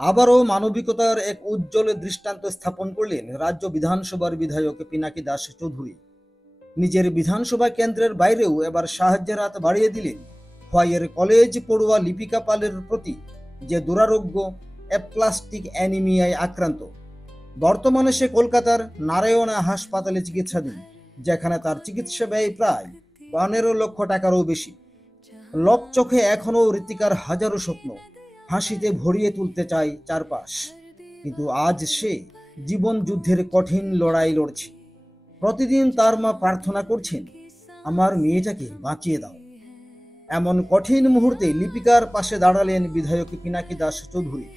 আবারও মানবিকতার এক উজ্জ্বল দৃষ্টান্ত স্থাপন করলেন রাজ্য বিধানসভার বিধায়ক পিনাকি দাস চৌধুরী। নিজের বিধানসভা কেন্দ্রের বাইরেও এবার সাহায্যের হাত বাড়িয়ে দিলেন খোয়াইয়ের কলেজ পড়ুয়া লিপিকা পালের প্রতি, যে দুরারোগ্য অ্যাপ্লাস্টিক অ্যানিমিয়ায় আক্রান্ত। বর্তমানে সে কলকাতার নারায়ণা হাসপাতালে চিকিৎসাধীন, যেখানে তার চিকিৎসা ব্যয় প্রায় 15 লক্ষ টাকারও বেশি। লোকচোখে এখনও ঋতিকার হাজারো স্বপ্ন হাসিতে ভরিয়ে তুলতে চায় চারপাশ, কিন্তু আজ সে জীবন যুদ্ধের কঠিন লড়াই লড়ছে। প্রতিদিন তার মা প্রার্থনা করছেন, আমার মেয়েটাকে বাঁচিয়ে দাও। এমন কঠিন মুহূর্তে লিপিকার পাশে দাঁড়ালেন বিধায়ক পিনাকি দাস চৌধুরী।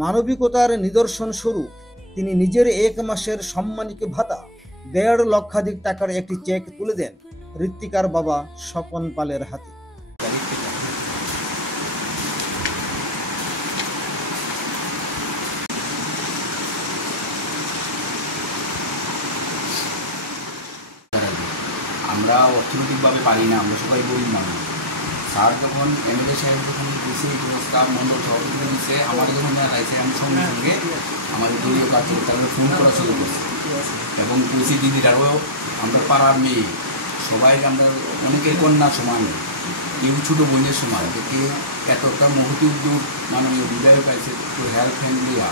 মানবিকতার নিদর্শন স্বরূপ তিনি নিজের 1 মাসের সম্মানিত ভাতা 1.5 লক্ষাধিক টাকার একটি চেক তুলে দেন ঋত্বিকার বাবা স্বপন পালের হাতে। আমরা অর্থনৈতিকভাবে পারি না, আমরা সবাই গরিব মানুষ। স্যার যখন এমএলএ সাহেব যখন কৃষি পুরস্কার মণ্ডল সভাপতি দিচ্ছে, আমাদের যখন লাইছে আমি সঙ্গে সঙ্গে আমাদের দলীয় কার্যকর্তারা ফোন করা শুরু করছে এবং কৃষি দিদিরাও আমরা পাড়ার মেয়ে সবাই আমরা অনেকের কন্যা সমান, কেউ ছোটো বোনের সমান, কেউ এতটা মহতি উদ্যোগ মাননীয় বিধায়ক আইসে একটু হেল্প ফ্যামিলিয়া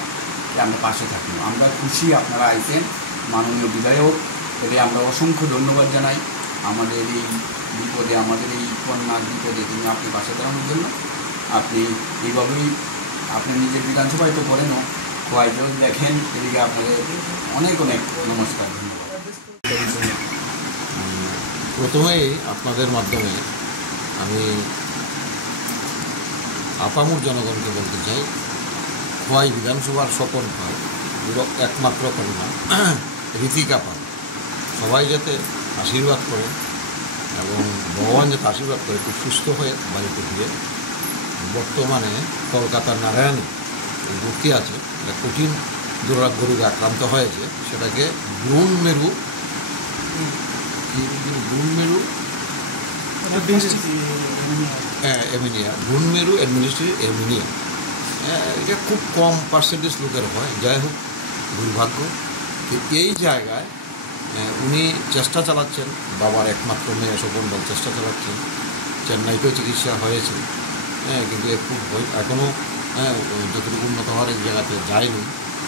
আমরা পাশে থাকি। আমরা খুশি আপনারা আইছেন মাননীয় বিধায়ক, এতে আমরা অসংখ্য ধন্যবাদ জানাই। আমাদের এই বিপদে, আমাদের এই কন্যার বিপদে তিনি আপনি পাশে দাঁড়ানোর জন্য আপনি এইভাবেই আপনি নিজের বিধানসভায় তো করেনও, খোয়াইতেও দেখেন, এদিকে আপনাদের অনেক অনেক নমস্কার, ধন্যবাদ। প্রথমেই আপনাদের মাধ্যমে আমি আপামর জনগণকে বলতে চাই, খোয়াই বিধানসভার স্বপন পাল একমাত্র কন্যা ঋতিকা পাল সবাই যাতে আশীর্বাদ করে এবং ভগবান যাতে আশীর্বাদ করে খুব সুস্থ হয়ে বাড়িতে ফিরে। বর্তমানে কলকাতার নারায়ণে ভর্তি আছে, কঠিন দুরারোগ্য রোগে আক্রান্ত হয়েছে, সেটাকে ব্রুন মেরু এমিনিয়া, ব্রুন মেরু অ্যাডমিনিস্ট্রেটিভ এমিনিয়া। এটা খুব কম পার্সেন্টেজ লোকের হয়, যাই হোক দুর্ভাগ্য। এই জায়গায় উনি চেষ্টা চালাচ্ছেন, বাবার একমাত্র মেয়ে স্বপন পাল চেষ্টা চালাচ্ছেন। চেন্নাইতেও চিকিৎসা হয়েছে, কিন্তু একটু এখনও যতটুকু উন্নত হওয়ার এই জায়গাতে যায়নি।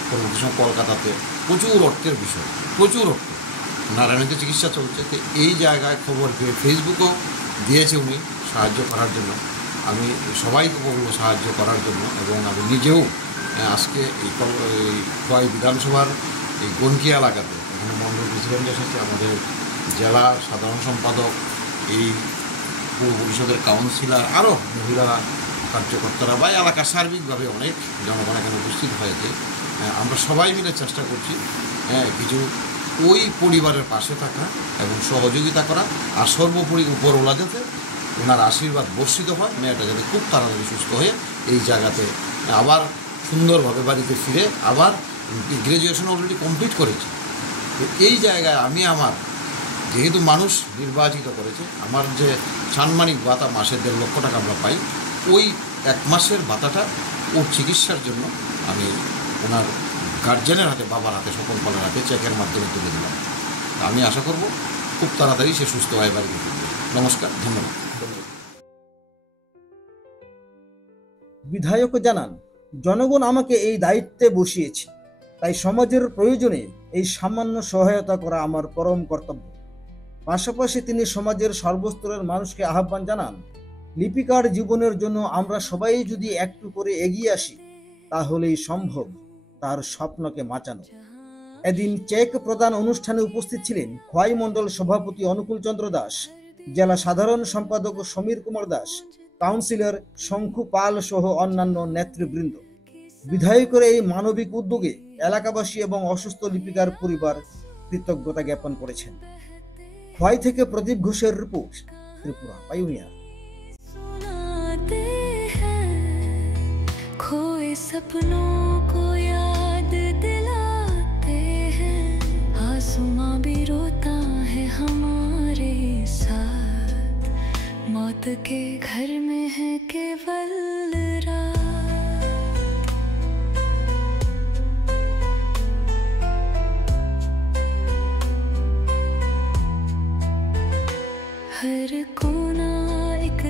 পরবর্তী সময় কলকাতাতে প্রচুর অর্থের বিষয়, প্রচুর অর্থ, নারায়ণীতে চিকিৎসা চলছে। তো এই জায়গায় খবর পেয়ে ফেসবুকও দিয়েছে উনি সাহায্য করার জন্য। আমি সবাইকে বলবো সাহায্য করার জন্য, এবং আমি নিজেও আজকে এই খোয়াই বিধানসভার এই গনকি এলাকাতে এখানে মণ্ডল প্রেসিডেন্ট এসেছে, আমাদের জেলা সাধারণ সম্পাদক, এই পৌর পরিষদের কাউন্সিলর, আরও মহিলা কার্যকর্তারা বা এলাকার সার্বিকভাবে অনেক জনগণ এখানে উপস্থিত হয়েছে। আমরা সবাই মিলে চেষ্টা করছি কিছু ওই পরিবারের পাশে থাকা এবং সহযোগিতা করা, আর সর্বোপরি উপরওয়ালা যাতে ওনার আশীর্বাদ বর্ষিত হয়, মেয়েটা যাতে খুব তাড়াতাড়ি সুস্থ হয়ে এই জায়গাতে আবার সুন্দরভাবে বাড়িতে ফিরে আবার গ্র্যাজুয়েশন অলরেডি কমপ্লিট করেছে। তো এই জায়গায় আমি আমার যেহেতু মানুষ নির্বাচিত করেছে, আমার যে সাম্মানিক ভাতা মাসের 1.5 লক্ষ টাকা আমরা পাই, ওই 1 মাসের ভাতাটা ওর চিকিৎসার জন্য আমি ওনার গার্জেনের হাতে, বাবার হাতে, স্বপন পালের হাতে চেকের মাধ্যমে তুলে দিলাম। আমি আশা করব খুব তাড়াতাড়ি সে সুস্থ হয়ে বাড়িতে ফিরবে। নমস্কার, ধন্যবাদ। বিধায়ক জানান, জনগণ আমাকে এই দায়িত্বে বসিয়েছে, তাই সমাজের প্রয়োজনে এই সামান্য সহায়তা করা আমার পরম কর্তব্য। পাশাপাশি তিনি সমাজের সর্বস্তরের মানুষকে আহ্বান জানান, লিপিকার জীবনের জন্য আমরা সবাই যদি একটু করে এগিয়ে আসি, তাহলেই সম্ভব তার স্বপ্নকে বাঁচানো। এদিন চেক প্রদান অনুষ্ঠানে উপস্থিত ছিলেন খোয়াই মণ্ডল সভাপতি অনুকূল চন্দ্র দাস, জেলা সাধারণ সম্পাদক সমীর কুমার দাস, কাউন্সিলর শঙ্কু পাল সহ অন্যান্য নেতৃবৃন্দ। বিধায়কের এই মানবিক উদ্যোগে এলাকাবাসী এবং অসুস্থ লিপিকার পরিবার কৃতজ্ঞতা জ্ঞাপন করেছেন। খোয়াই থেকে প্রদীপ ঘোষের রিপোর্ট, ত্রিপুরা পাইওনিয়ার। सपनों को याद दिलाते हैं, आसमां भी रोता है हमारे साथ, मौत के घर में है केवल रात। हर कोना एक